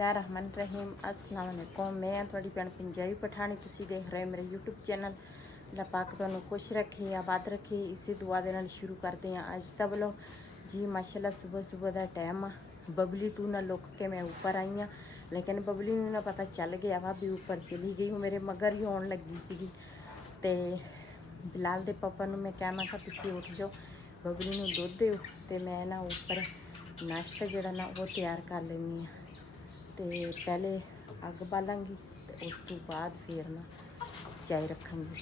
बिस्मिल्लाहिर्रहमानिर्रहीम अस्सलाम वालेकुम। मैं थोड़ी भैन पंजाबी पठानी, तुसी देख रहे मेरे यूट्यूब चैनल। अल्लाह पाक तुहानू खुश रखे, आबाद रखे, इसी दुआ दे नाल शुरू करते हैं अज दा ब्लॉग। जी माशाल्लाह सुबह सुबह का टाइम आ। बबली तू ना लुक के मैं ऊपर आई हाँ, लेकिन बबली नू ना पता चल गया वा भी ऊपर चली गई। मेरे मगर ही आउण लगी सीगी ते बिलाल दे पापा नू मैं क्या, मैं कहा तुसी उठ जाओ, बबली नू दुध दिओ ते मैं ना ऊपर नाश्ता जिहड़ा ना वो तैयार कर लैनी हाँ। तो पहले अग बालांगी तो उस तो बाद फिर ना चाय रखांगी।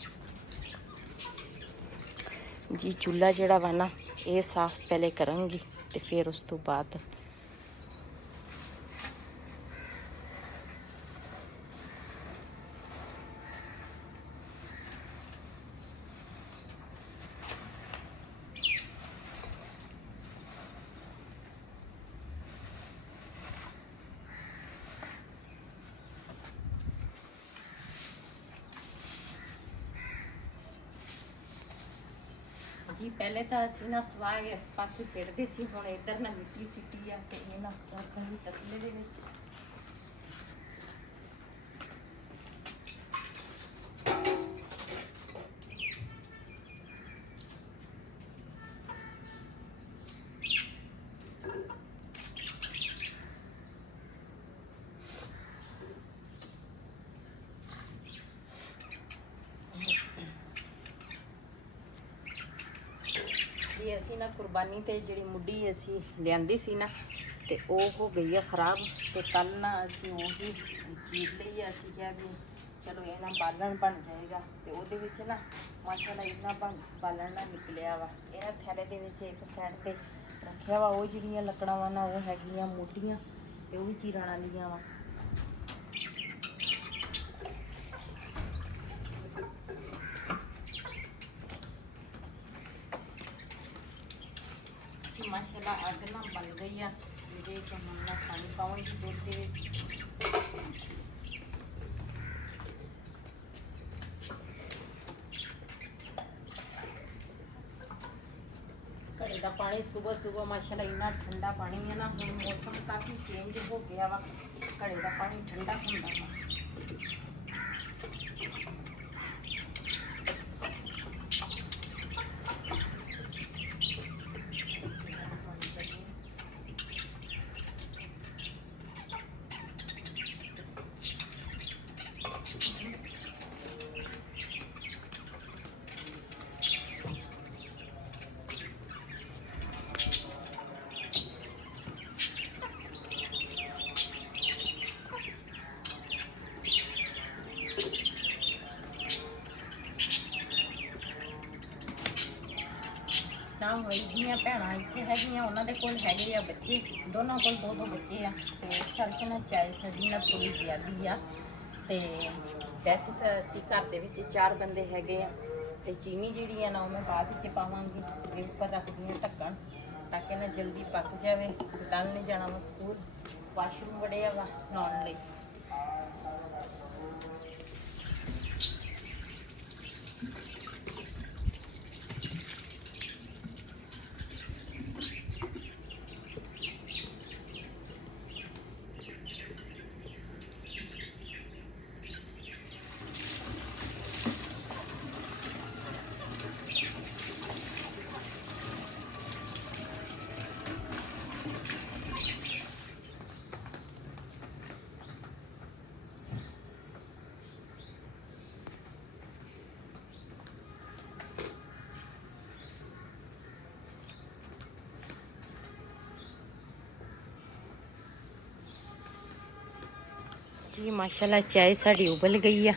जी चूल्हा जिहड़ा वा ना ये साफ पहले करांगी तो फिर उस तो बाद जी पहले तो असी ना सुआह इस पासे सिटते सी, हुण इधर ना मिट्टी सिटी आ ते ये ना रखांगी तसले दे विच। जी असी ना कुर्बानी ते जिहड़ी मुड्डी असी लियांदी सी ना ते ओ हो गई है खराब। तो कल ना असी उही चीर लई। असी क्या भी चलो ये ना बालन बन जाएगा। तो उहदे विच ना माशाल्लाह इन्ना बालन ना निकलिया वा। ये ना थैले दे विच एक साइड ते रखिया वा। वो जिहड़ियां लकड़ां वा ना वो हैगियां मुड्डियां ते वो भी चीरन वालियां वा। माशाल्लाह अग ना बन गई है। ये हम ना पानी पाऊंगी दूध के घड़े का पानी सुबह सुबह माशाल्लाह इन्ना ठंडा पानी है ना। हम मौसम काफ़ी चेंज हो गया वा, घड़े का पानी ठंडा होंदा वा। ना मेरिया भैन इतने है, उन्होंने कोल हैगे आ बच्चे, दोनों को दो दो बच्चे आ। तो इस करके ना चाय साड़ी ना थोड़ी ज़्यादा आ। तो वैसे तो असी घर के 4 बंदे हैगे आ। तो चीनी जी है ना मैं बाद च पावांगी, ये ऊपर रख दी ढक्कन ताकि ना जल्दी पक जाए। बिलाल ने जाना वा स्कूल, वाशरूम वड़िया वा नहाउण लई। जी माशाल्लाह चाय साड़ी उबल गई है।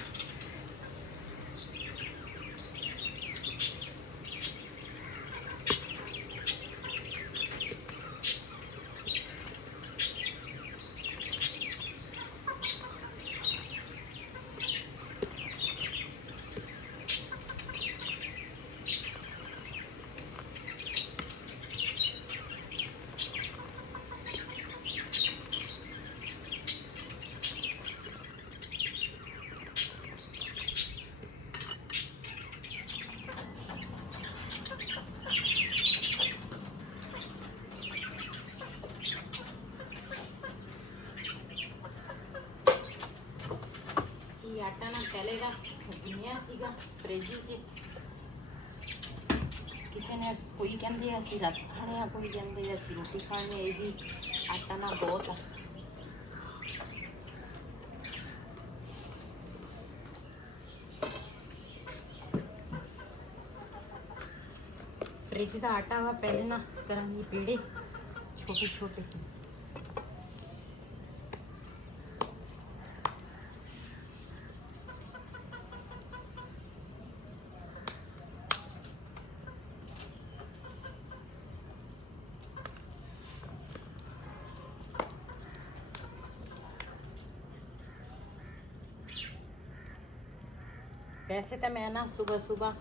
ਪਹਿਲੇ ਦਾ ਗੁੰਨਿਆ ਸੀਗਾ ਫ੍ਰਿਜ 'ਚ। ਕਿਸੇ ਨੇ ਕੋਈ ਕਹਿੰਦੇ ਅਸੀਂ ਰਸ ਖਾਣੇ ਆ, ਕੋਈ ਕਹਿੰਦੇ ਅਸੀਂ ਰੋਟੀ ਖਾਣੀ ਹੈ। ਇਹਦੀ ਆਟਾ ਨਾ ਬਹੁਤ ਆ। ਫ੍ਰਿਜ ਦਾ ਆਟਾ ਵਾ, ਪਹਿਲੇ ਨਾ ਕਰਾਂਗੀ ਪੇੜੇ ਛੋਟੇ ਛੋਟੇ। वैसे तो मैं ना सुबह सुबह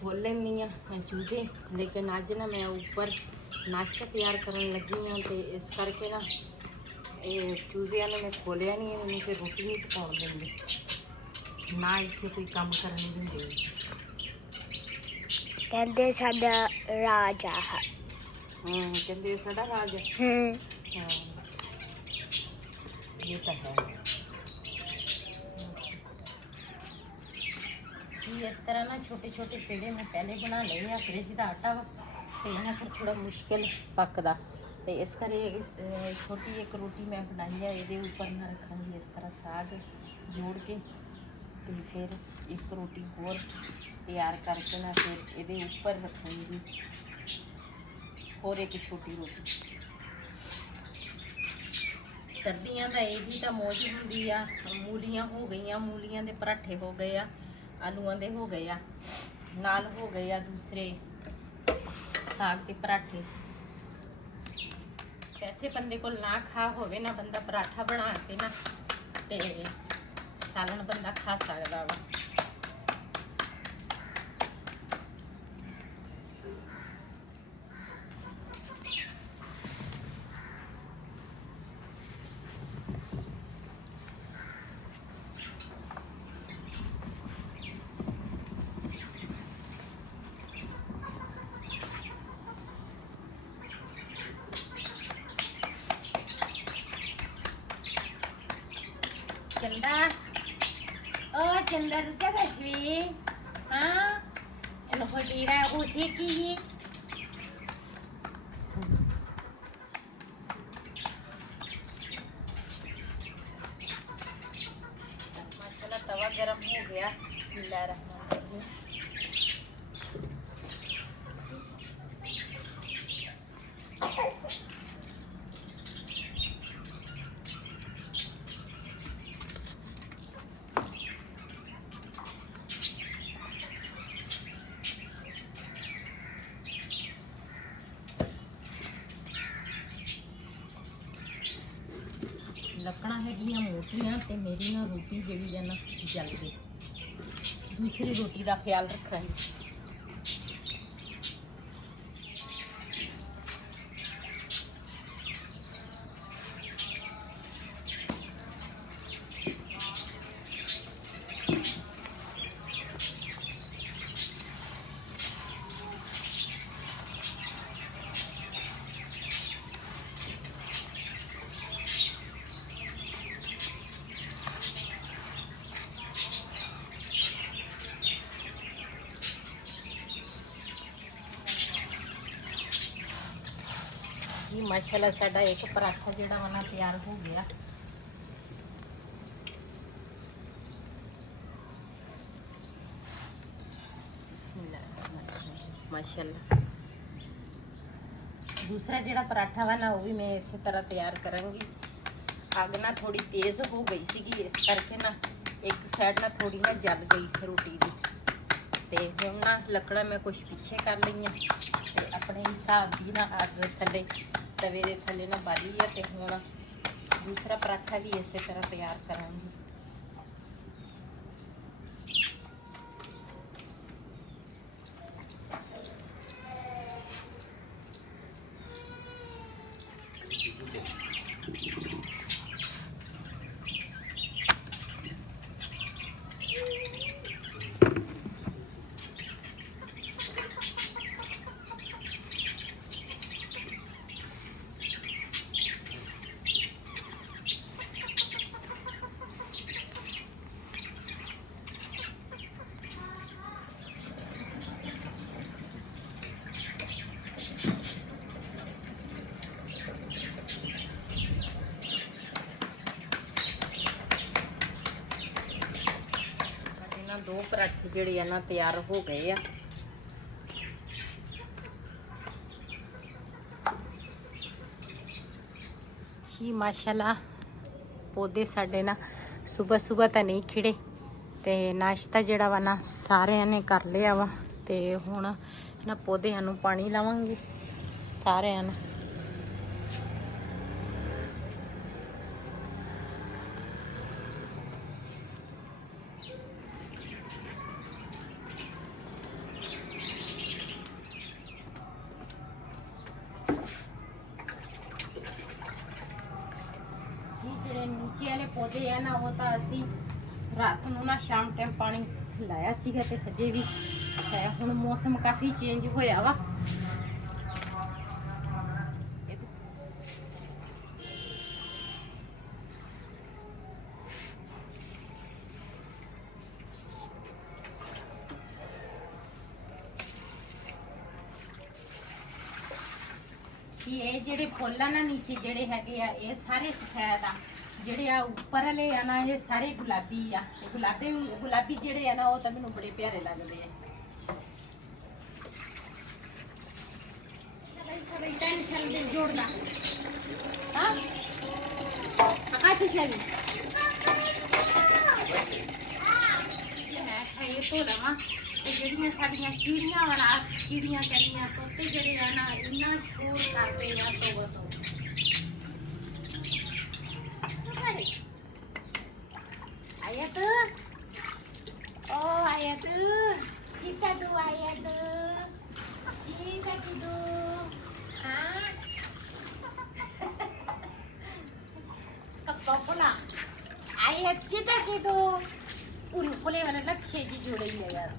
खोल लेनी हाँ चूजे, लेकिन अज ना मैं ऊपर नाश्ता तैयार करने लगी हाँ, तो इस करके ना चूजिया ने मैं खोलिया नहीं, मैंने फिर रोटी नहीं पकाने देंगे ना, इतने कोई काम करने देंगे। कहते साडा राज आ। कहते साडा राज है। हाँ ये तो है। इस तरह ना छोटे छोटे पेड़े मैं पहले बना ले आ। फ्रिज का आटा वा तो इन्हें फिर थोड़ा मुश्किल पकदा, तो इस करे छोटी एक रोटी मैं बनाई है। ये ऊपर मैं रखांगी इस तरह साग जोड़ के, तो फिर एक रोटी होर तैयार करके ना फिर ये ऊपर रखूँगी और एक छोटी रोटी। सर्दियों का यही तो मौज होंगी आ। मूलियाँ हो गई, मूलियाँ के पराठे हो गए आ, आलूआं दे हो गए आ, नाल हो गए आ दूसरे साग के पराठे। वैसे बंदे को ना खा होवे ना, बंदा पराठा बना के ना ते सालन बंदा खा सकदा वा। चंदा ओ चंदा तुझा कसवी हाँ इन होटीरा उसे की माशाल्लाह तवा गरम हो गया। बिस्मिल्लाहिर्रहमानिर्रहीम। ਲੱਕੜਾਂ ਹੈਗੀਆਂ ਮੋਟੀਆਂ ਤੇ ਮੇਰੀ ਨਾ ਰੋਟੀ ਜਿਹੜੀ ਹੈ ਨਾ ਜਲ ਗਈ। ਦੂਸਰੀ ਰੋਟੀ ਦਾ ਖਿਆਲ ਰੱਖਾਂਗੀ। जी माशाल्लाह साडा एक पराठा जिहड़ा वा ना तैयार हो गया। माशाल्लाह दूसरा जिहड़ा पराठा वा ना वो भी मैं इसी तरह तैयार करांगी। अग ना थोड़ी तेज़ हो गई सीगी, इस करके ना एक साइड ना थोड़ी ना जल गई रोटी की। तो हुण ना लकड़ा मैं कुछ पीछे कर लईआं ते अपने हिसाब की ना अग थले तवे दे थले ना बाली है। तो हुण दूसरा पराठा भी इस तरह तैयार करांगी। ਜਿਹੜੇ ਆ ਨਾ ਤਿਆਰ ਹੋ ਗਏ ਆ। ਜੀ ਮਾਸ਼ਾਅੱਲਾ ਪੌਦੇ ਸਾਡੇ ਨਾ ਸਵੇਰ ਤਾਂ ਨਹੀਂ ਖਿੜੇ ਤੇ ਨਾਸ਼ਤਾ ਜਿਹੜਾ ਵਾ ਨਾ ਸਾਰਿਆਂ ਨੇ ਕਰ ਲਿਆ ਵਾ ਤੇ ਹੁਣ ਇਹਨਾਂ ਪੌਦਿਆਂ ਨੂੰ ਪਾਣੀ ਲਾਵਾਂਗੇ ਸਾਰਿਆਂ ਨੂੰ। ਜਿਹੜੇ ਨੀਚੇ ਵਾਲੇ ਪੌਦੇ ਆ ਨਾ ਉਹ ਤਾਂ ਅਸੀਂ ਰਾਤ ਨੂੰ ਨਾ ਸ਼ਾਮ ਟਾਈਮ ਪਾਣੀ ਲਾਇਆ ਸੀਗਾ ਤੇ ਹਜੇ ਵੀ ਹੈ। ਹੁਣ ਮੌਸਮ ਕਾਫੀ ਚੇਂਜ ਹੋਇਆ ਵਾ। ਇਹ ਜਿਹੜੇ ਫੁੱਲ ਆ ਨਾ ਨੀਚੇ ਜਿਹੜੇ ਹੈਗੇ ਆ ਇਹ ਸਾਰੇ ਸਫੈਦ ਆ, ਜਿਹੜੇ ਆ ਉੱਪਰ ਵਾਲੇ ਆ ਨਾ ਇਹ ਸਾਰੇ ਗੁਲਾਬੀ ਆ। ਤੇ ਗੁਲਾਬੀ ਜਿਹੜੇ ਆ ਨਾ ਉਹ ਤਾਂ ਮੈਨੂੰ ਬੜੇ ਪਿਆਰੇ ਲੱਗਦੇ ਆ। ਸਭਈ ਟੈਨਸ਼ਨ ਦੇ ਜੋੜਨਾ ਹਾਂ ਆਕਾਸ਼ ਸ਼ਾਲੀ ਮੈਂ ਖਾਏ ਤੋਂ ਰਵਾਂ। ਤੇ ਜਿਹੜੀਆਂ ਸਾਡੀਆਂ ਚਿੜੀਆਂ ਵਾਲਾ ਚਿੜੀਆਂ ਕਹਿੰਦੀਆਂ ਤੋਤੇ ਜਿਹੜੇ ਆ ਨਾ ਇੰਨਾ ਸ਼ੋਰ ਕਰਦੇ ਆ ਤੋਂ Ayat oh ayat cita du ayat cita gitu ah kok na ayat cita gitu puri pole वाला लक्ष्य जी जुड़े ही है यार।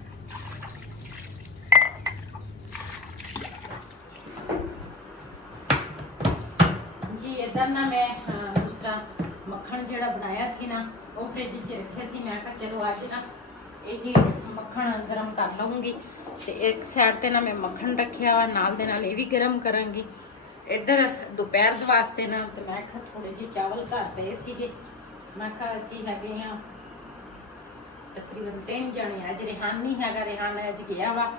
जी इधर ना मैं दूसरा मक्खन ਜਿਹੜਾ ਬਣਾਇਆ ਸੀ ਨਾ ਉਹ ਫ੍ਰਿਜ 'ਚ ਰੱਖਿਆ ਸੀ। ਮੈਂ ਕਿਹਾ ਚਲੋ ਅੱਜ ਨਾ ਇਹ ਮੱਖਣ ਗਰਮ ਕਰ ਲਵਾਂਗੀ ਤੇ ਇੱਕ ਸਾਈਡ ਤੇ ਨਾ ਮੈਂ ਮੱਖਣ ਰੱਖਿਆ ਵਾ, ਨਾਲ ਦੇ ਨਾਲ ਇਹ ਵੀ ਗਰਮ ਕਰਾਂਗੀ। ਇੱਧਰ ਦੁਪਹਿਰ ਦੇ ਵਾਸਤੇ ਨਾ ਤੇ ਮੈਂ ਕਿਹਾ ਥੋੜੇ ਜਿਹੇ ਚਾਵਲ ਘਰ ਪਏ ਸੀਗੇ। ਮੈਂ ਕਿਹਾ ਅਸੀਂ ਹੈਗੇ ਆ ਤਕਰੀਬਨ 3 ਜਣੇ। ਅੱਜ ਰਿਹਾਨ ਨਹੀਂ ਹੈਗਾ, ਰਿਹਾਨ ਅੱਜ ਗਿਆ ਵਾ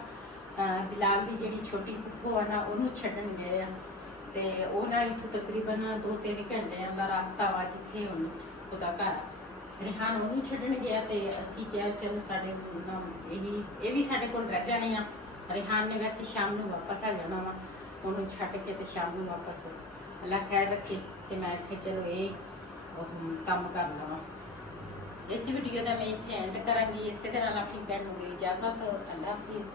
ਬਿਲਾਲ ਦੀ ਜਿਹੜੀ ਛੋਟੀ ਪੁੱਪੋ ਆ ਨਾ ਉਹਨੂੰ ਛੱਡਣ ਗਏ ਆ ਤੇ ਉਹ ਨਾ ਇੱਥੋਂ ਤਕਰੀਬਨ 2-3 ਘੰਟਿਆਂ ਦਾ ਰਸਤਾ ਵਾ ਜਿੱਥੇ ਹੁਣ ਉਹਦਾ ਘਰ। ਰਿਹਾਨ ਉਹਨੂੰ ਛੱਡਣ ਗਿਆ ਤੇ ਅਸੀਂ ਕਿਹਾ ਚਲੋ ਸਾਡੇ ਇਹ ਵੀ ਸਾਡੇ ਕੋਲ ਰਹਿ ਜਾਣੇ ਆ। ਰਿਹਾਨ ਨੇ ਵੈਸੇ ਸ਼ਾਮ ਨੂੰ ਵਾਪਸ ਆ ਜਾਣਾ ਵਾ, ਉਹਨੂੰ ਛੱਡ ਕੇ ਤੇ ਸ਼ਾਮ ਨੂੰ ਵਾਪਸ ਅੱਲਾ ਖੈਰ ਰੱਖੇ। ਤੇ ਮੈਂ ਕਿਹਾ ਚਲੋ ਇਹ ਕੰਮ ਕਰ ਲਵਾਂ। ਇਸ ਵੀਡੀਓ ਦਾ ਮੈਂ ਇੱਥੇ ਐਂਡ ਕਰਾਂਗੀ। ਇਸੇ ਦੇ ਨਾਲ ਆਪਣੀ ਭੈਣ ਨੂੰ ਇਜਾਜ਼ਤ। ਅੱਲਾ ਹਾਫਿਜ਼।